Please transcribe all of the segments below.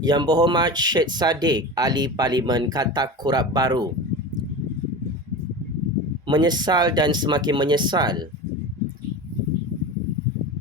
Yang Berhormat Syed Saddiq, Ahli Parlimen Katak Kurab Baru, menyesal dan semakin menyesal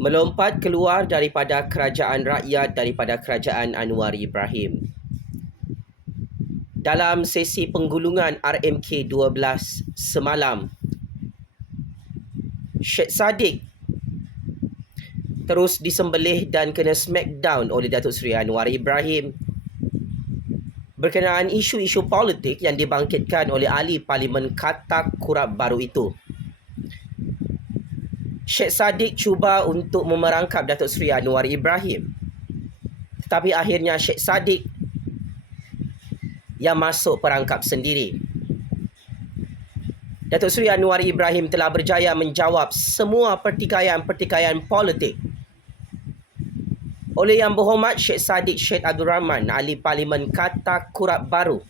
melompat keluar daripada kerajaan rakyat, daripada kerajaan Anwar Ibrahim. Dalam sesi penggulungan RMK 12 semalam, Syed Saddiq terus disembelih dan kena smackdown oleh Datuk Seri Anwar Ibrahim berkenaan isu-isu politik yang dibangkitkan oleh ahli Parlimen Katak Kurab Baru itu. Syed Saddiq cuba untuk memerangkap Datuk Seri Anwar Ibrahim, tetapi akhirnya Syed Saddiq yang masuk perangkap sendiri. Datuk Seri Anwar Ibrahim telah berjaya menjawab semua pertikaian-pertikaian politik oleh Yang Berhormat Syed Saddiq Syed Abdul Rahman, Ahli Parlimen Katak Kurab Baru,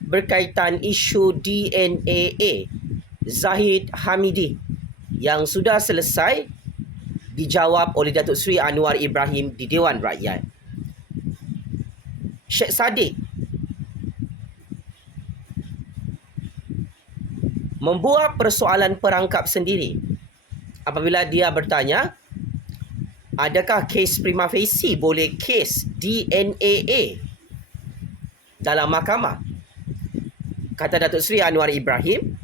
berkaitan isu DNAA Zahid Hamidi yang sudah selesai dijawab oleh Datuk Seri Anwar Ibrahim di Dewan Rakyat. Syed Saddiq membuat persoalan perangkap sendiri apabila dia bertanya, adakah kes prima facie boleh kes DNAA dalam mahkamah? Kata Datuk Seri Anwar Ibrahim,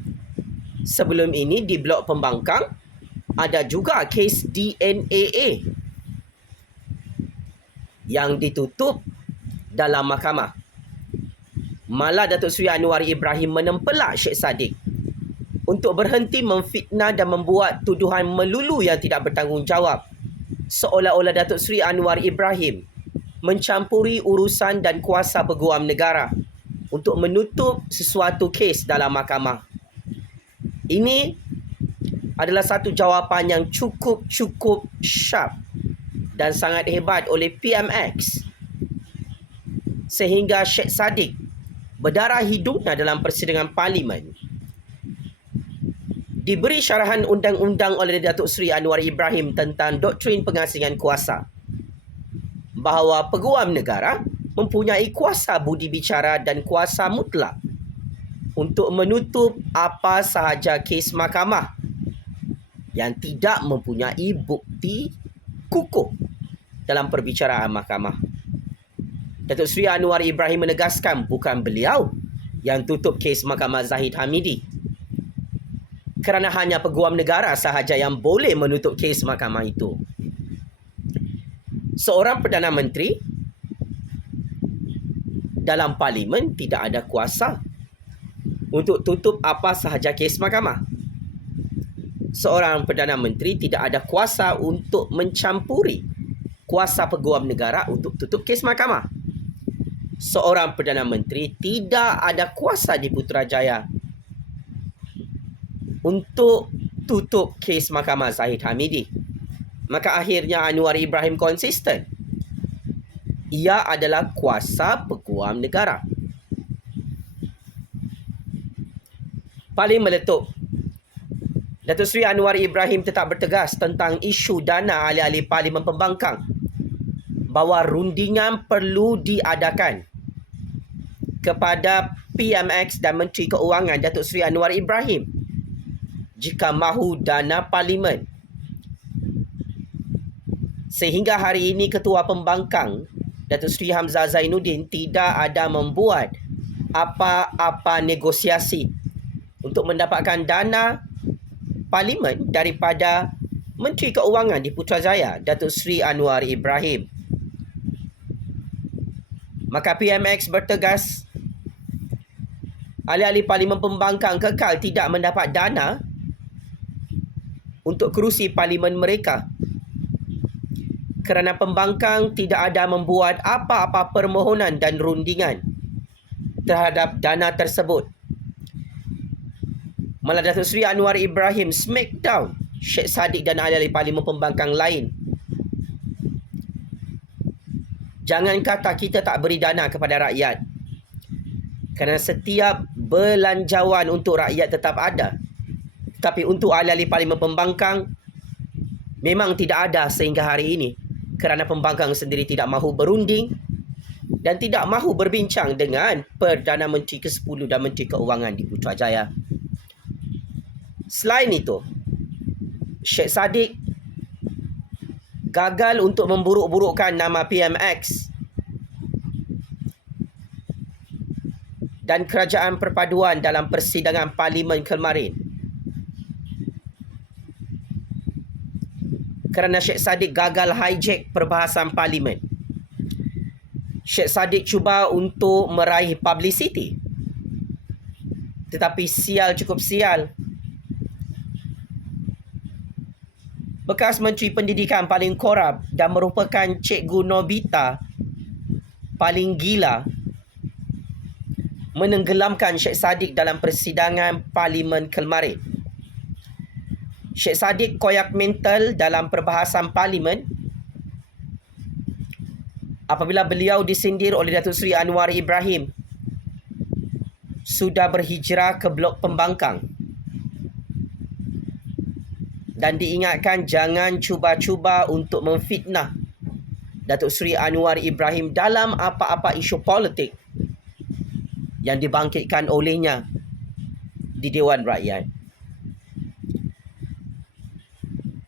sebelum ini di Blok Pembangkang ada juga kes DNAA yang ditutup dalam mahkamah. Malah Datuk Seri Anwar Ibrahim menempelak Syed Saddiq untuk berhenti memfitnah dan membuat tuduhan melulu yang tidak bertanggungjawab, seolah-olah Datuk Seri Anwar Ibrahim mencampuri urusan dan kuasa peguam negara untuk menutup sesuatu kes dalam mahkamah. Ini adalah satu jawapan yang cukup sharp dan sangat hebat oleh PMX, sehingga Syed Saddiq berdarah hidungnya dalam persidangan Parlimen. Diberi syarahan undang-undang oleh Datuk Seri Anwar Ibrahim tentang doktrin pengasingan kuasa, bahawa peguam negara mempunyai kuasa budi bicara dan kuasa mutlak untuk menutup apa sahaja kes mahkamah yang tidak mempunyai bukti kukuh dalam perbicaraan mahkamah. Datuk Seri Anwar Ibrahim menegaskan bukan beliau yang tutup kes mahkamah Zahid Hamidi, kerana hanya peguam negara sahaja yang boleh menutup kes mahkamah itu. Seorang Perdana Menteri dalam Parlimen tidak ada kuasa untuk tutup apa sahaja kes mahkamah. Seorang Perdana Menteri tidak ada kuasa untuk mencampuri kuasa peguam negara untuk tutup kes mahkamah. Seorang Perdana Menteri tidak ada kuasa di Putrajaya untuk tutup kes mahkamah Zahid Hamidi. Maka akhirnya Anwar Ibrahim konsisten. Ia adalah kuasa peguam negara. Paling meletup, Datuk Seri Anwar Ibrahim tetap bertegas tentang isu dana ahli-ahli Parlimen Pembangkang, bahawa rundingan perlu diadakan kepada PMX dan Menteri Keuangan Datuk Seri Anwar Ibrahim jika mahu dana Parlimen. Sehingga hari ini Ketua Pembangkang Datuk Seri Hamzah Zainuddin tidak ada membuat apa-apa negosiasi untuk mendapatkan dana Parlimen daripada Menteri Keuangan di Putrajaya, Datuk Seri Anwar Ibrahim. Maka PMX bertegas, ahli-ahli Parlimen Pembangkang kekal tidak mendapat dana untuk kerusi Parlimen mereka, kerana pembangkang tidak ada membuat apa-apa permohonan dan rundingan terhadap dana tersebut. Malah Datuk Seri Anwar Ibrahim smackdown Syed Saddiq dan ahli-ahli Parlimen Pembangkang lain. Jangan kata kita tak beri dana kepada rakyat, kerana setiap belanjawan untuk rakyat tetap ada. Tapi untuk ahli-ahli Parlimen Pembangkang memang tidak ada sehingga hari ini, kerana pembangkang sendiri tidak mahu berunding dan tidak mahu berbincang dengan Perdana Menteri ke-10 dan Menteri Keuangan di Putrajaya. Selain itu, Sheikh Sadiq gagal untuk memburuk-burukkan nama PMX dan Kerajaan Perpaduan dalam persidangan Parlimen kemarin. Kerana Sheikh Sadiq gagal hijack perbahasan Parlimen. Sheikh Sadiq cuba untuk meraih publicity. Tetapi sial cukup sial. Bekas Menteri Pendidikan paling korup dan merupakan Cikgu Nobita paling gila menenggelamkan Sheikh Sadiq dalam persidangan Parlimen kemarin. Sheikh Sadiq koyak mental dalam perbahasan Parlimen apabila beliau disindir oleh Datuk Seri Anwar Ibrahim sudah berhijrah ke Blok Pembangkang dan diingatkan jangan cuba-cuba untuk memfitnah Datuk Seri Anwar Ibrahim dalam apa-apa isu politik yang dibangkitkan olehnya di Dewan Rakyat.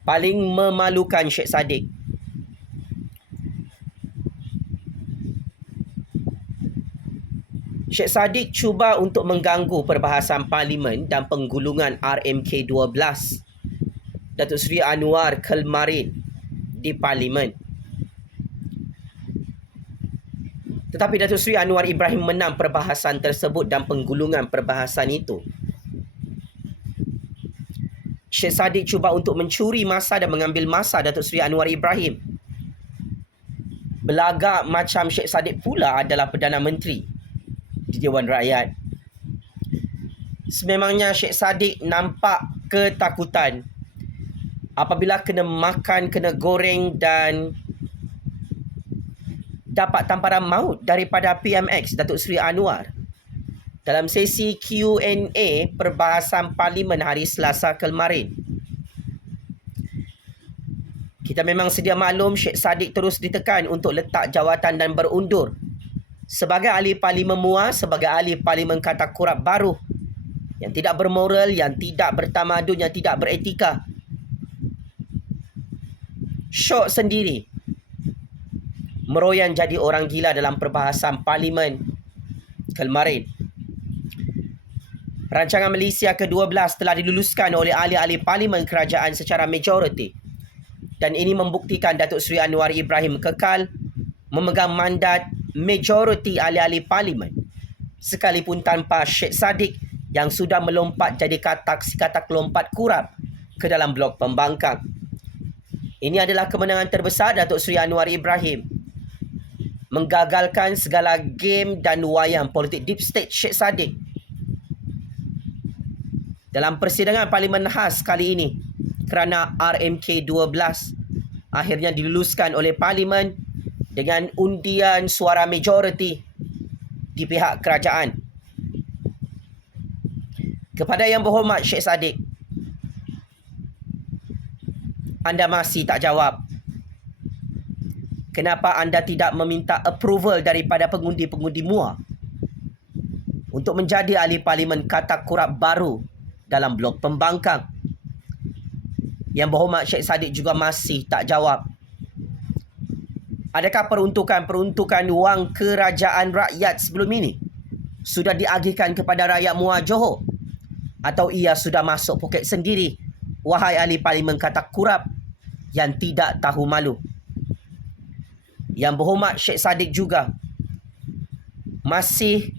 Paling memalukan Sheikh Sadiq, Sheikh Sadiq cuba untuk mengganggu perbahasan Parlimen dan penggulungan RMK 12 Datuk Seri Anwar kemarin di Parlimen. Tetapi Datuk Seri Anwar Ibrahim menang perbahasan tersebut dan penggulungan perbahasan itu. Sheikh Sadiq cuba untuk mencuri masa dan mengambil masa Datuk Seri Anwar Ibrahim. Belagak macam Sheikh Sadiq pula adalah Perdana Menteri di Dewan Rakyat. Sememangnya Sheikh Sadiq nampak ketakutan apabila kena makan, kena goreng dan dapat tamparan maut daripada PMX Datuk Seri Anwar dalam sesi Q&A perbahasan Parlimen hari Selasa kemarin. Kita memang sedia maklum Sheikh Sadiq terus ditekan untuk letak jawatan dan berundur sebagai ahli Parlimen MUA, sebagai ahli Parlimen Kata Kurap baru yang tidak bermoral, yang tidak bertamadun, yang tidak beretika. Syok sendiri meroyan jadi orang gila dalam perbahasan Parlimen kemarin. Rancangan Malaysia ke-12 telah diluluskan oleh ahli-ahli Parlimen Kerajaan secara majoriti dan ini membuktikan Datuk Seri Anwar Ibrahim kekal memegang mandat majoriti ahli-ahli Parlimen sekalipun tanpa Sheikh Sadiq yang sudah melompat jadi katak lompat kurap ke dalam Blok Pembangkang. Ini adalah kemenangan terbesar Datuk Seri Anwar Ibrahim, menggagalkan segala game dan wayang politik deep state Sheikh Sadiq. Dalam persidangan Parlimen khas kali ini, kerana RMK 12 akhirnya diluluskan oleh Parlimen dengan undian suara majoriti di pihak kerajaan. Kepada Yang Berhormat Sheikh Sadiq, anda masih tak jawab. Kenapa anda tidak meminta approval daripada pengundi-pengundi MUA untuk menjadi ahli Parlimen Kata Kurap baru dalam Blok Pembangkang? Yang Berhormat Sheikh Sadiq juga masih tak jawab. Adakah peruntukan wang kerajaan rakyat sebelum ini sudah diagihkan kepada rakyat MUA Johor? Atau ia sudah masuk poket sendiri, wahai ahli Parlimen Kata Kurap yang tidak tahu malu? Yang Berhormat Sheikh Sadiq juga masih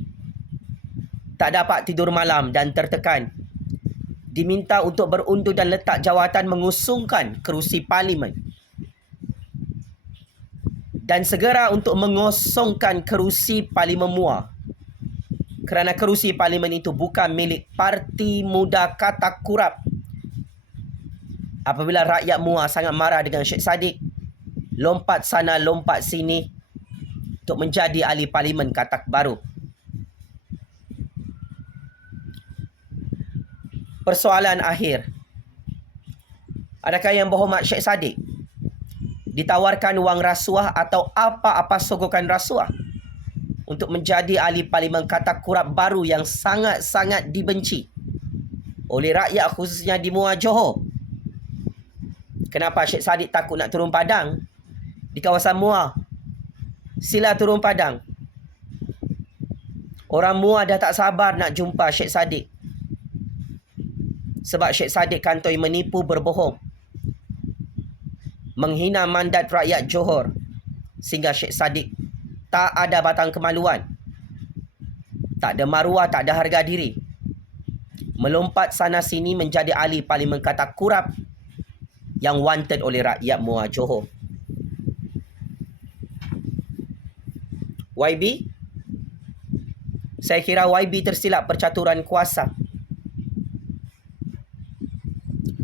tak dapat tidur malam dan tertekan. Diminta untuk berundur dan letak jawatan mengusungkan kerusi Parlimen. Dan segera untuk mengosongkan kerusi Parlimen MUA. Kerana kerusi Parlimen itu bukan milik Parti Muda Kata Kurap. Apabila rakyat MUA sangat marah dengan Sheikh Sadiq, lompat sana, lompat sini untuk menjadi ahli Parlimen Katak baru. Persoalan akhir. Adakah Yang Berhormat Sheikh Sadiq ditawarkan wang rasuah atau apa-apa sogokan rasuah untuk menjadi ahli parlimen katak kurap baru yang sangat-sangat dibenci oleh rakyat khususnya di Muar Johor. Kenapa Syed Saddiq takut nak turun padang di kawasan Muar? Sila turun padang. Orang Muar dah tak sabar nak jumpa Syed Saddiq. Sebab Syed Saddiq kantoi menipu, berbohong, menghina mandat rakyat Johor, sehingga Syed Saddiq tak ada batang kemaluan, tak ada maruah, tak ada harga diri, melompat sana sini menjadi ahli parlimen katak kurap yang wanted oleh rakyat Muar Johor. YB, saya kira YB tersilap percaturan kuasa.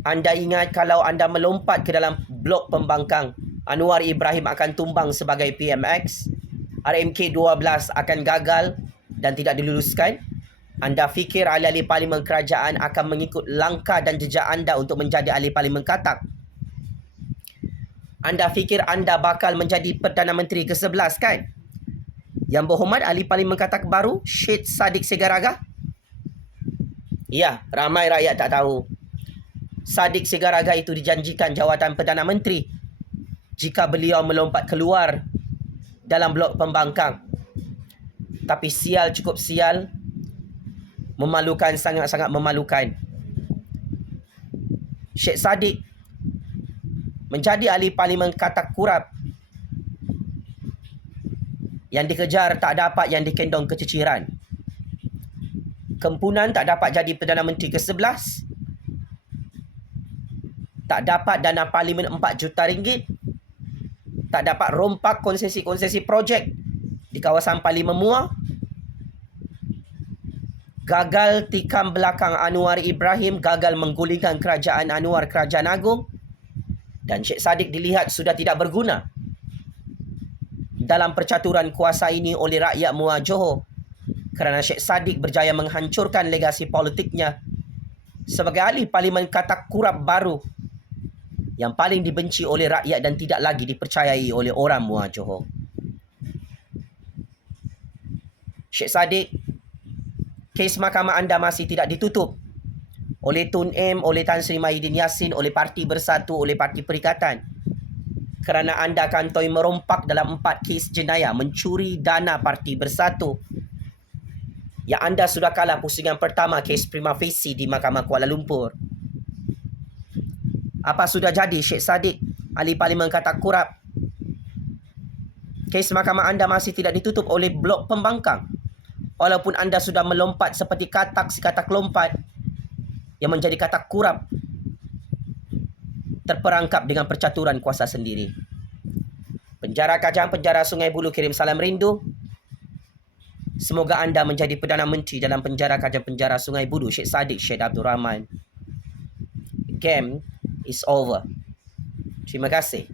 Anda ingat kalau anda melompat ke dalam blok pembangkang, Anwar Ibrahim akan tumbang sebagai PMX, RMK 12 akan gagal dan tidak diluluskan. Anda fikir ahli-ahli parlimen kerajaan akan mengikut langkah dan jejak anda untuk menjadi ahli parlimen katak? Anda fikir anda bakal menjadi Perdana Menteri ke-11 kan? Yang berhormat ahli parlimen katak baru, Syed Saddiq Segaraga? Ya, ramai rakyat tak tahu. Saddiq Segaraga itu dijanjikan jawatan Perdana Menteri jika beliau melompat keluar dalam blok pembangkang. Tapi sial, cukup sial. Memalukan, sangat-sangat memalukan. Syed Saddiq menjadi ahli parlimen katak kurap. Yang dikejar tak dapat, yang dikendong keciciran. Kempunan tak dapat jadi Perdana Menteri ke-11. Tak dapat dana parlimen 4 juta ringgit. Tak dapat rompak konsesi-konsesi projek di kawasan Parlimen Muar. Gagal tikam belakang Anwar Ibrahim, gagal menggulingkan kerajaan Anwar, Kerajaan Agung. Dan Syed Saddiq dilihat sudah tidak berguna dalam percaturan kuasa ini oleh rakyat Muar Johor, kerana Syed Saddiq berjaya menghancurkan legasi politiknya sebagai ahli parlimen katak kurap baru yang paling dibenci oleh rakyat dan tidak lagi dipercayai oleh orang Muar Johor. Syed Saddiq, kes mahkamah anda masih tidak ditutup oleh Tun M, oleh Tan Sri Mahidin Yassin, oleh Parti Bersatu, oleh Parti Perikatan. Kerana anda kantoi merompak dalam 4 kes jenayah, mencuri dana Parti Bersatu. Yang anda sudah kalah pusingan pertama kes prima facie di Mahkamah Kuala Lumpur. Apa sudah jadi Syed Saddiq, ahli parlimen katak kurap? Kes mahkamah anda masih tidak ditutup oleh blok pembangkang. Walaupun anda sudah melompat seperti katak, si katak lompat yang menjadi katak kurap, terperangkap dengan percaturan kuasa sendiri. Penjara Kajang, penjara Sungai Buloh kirim salam rindu. Semoga anda menjadi Perdana Menteri dalam penjara Kajang, penjara Sungai Buloh, Syed Saddiq Syed Abdul Rahman. Game is over. Terima kasih.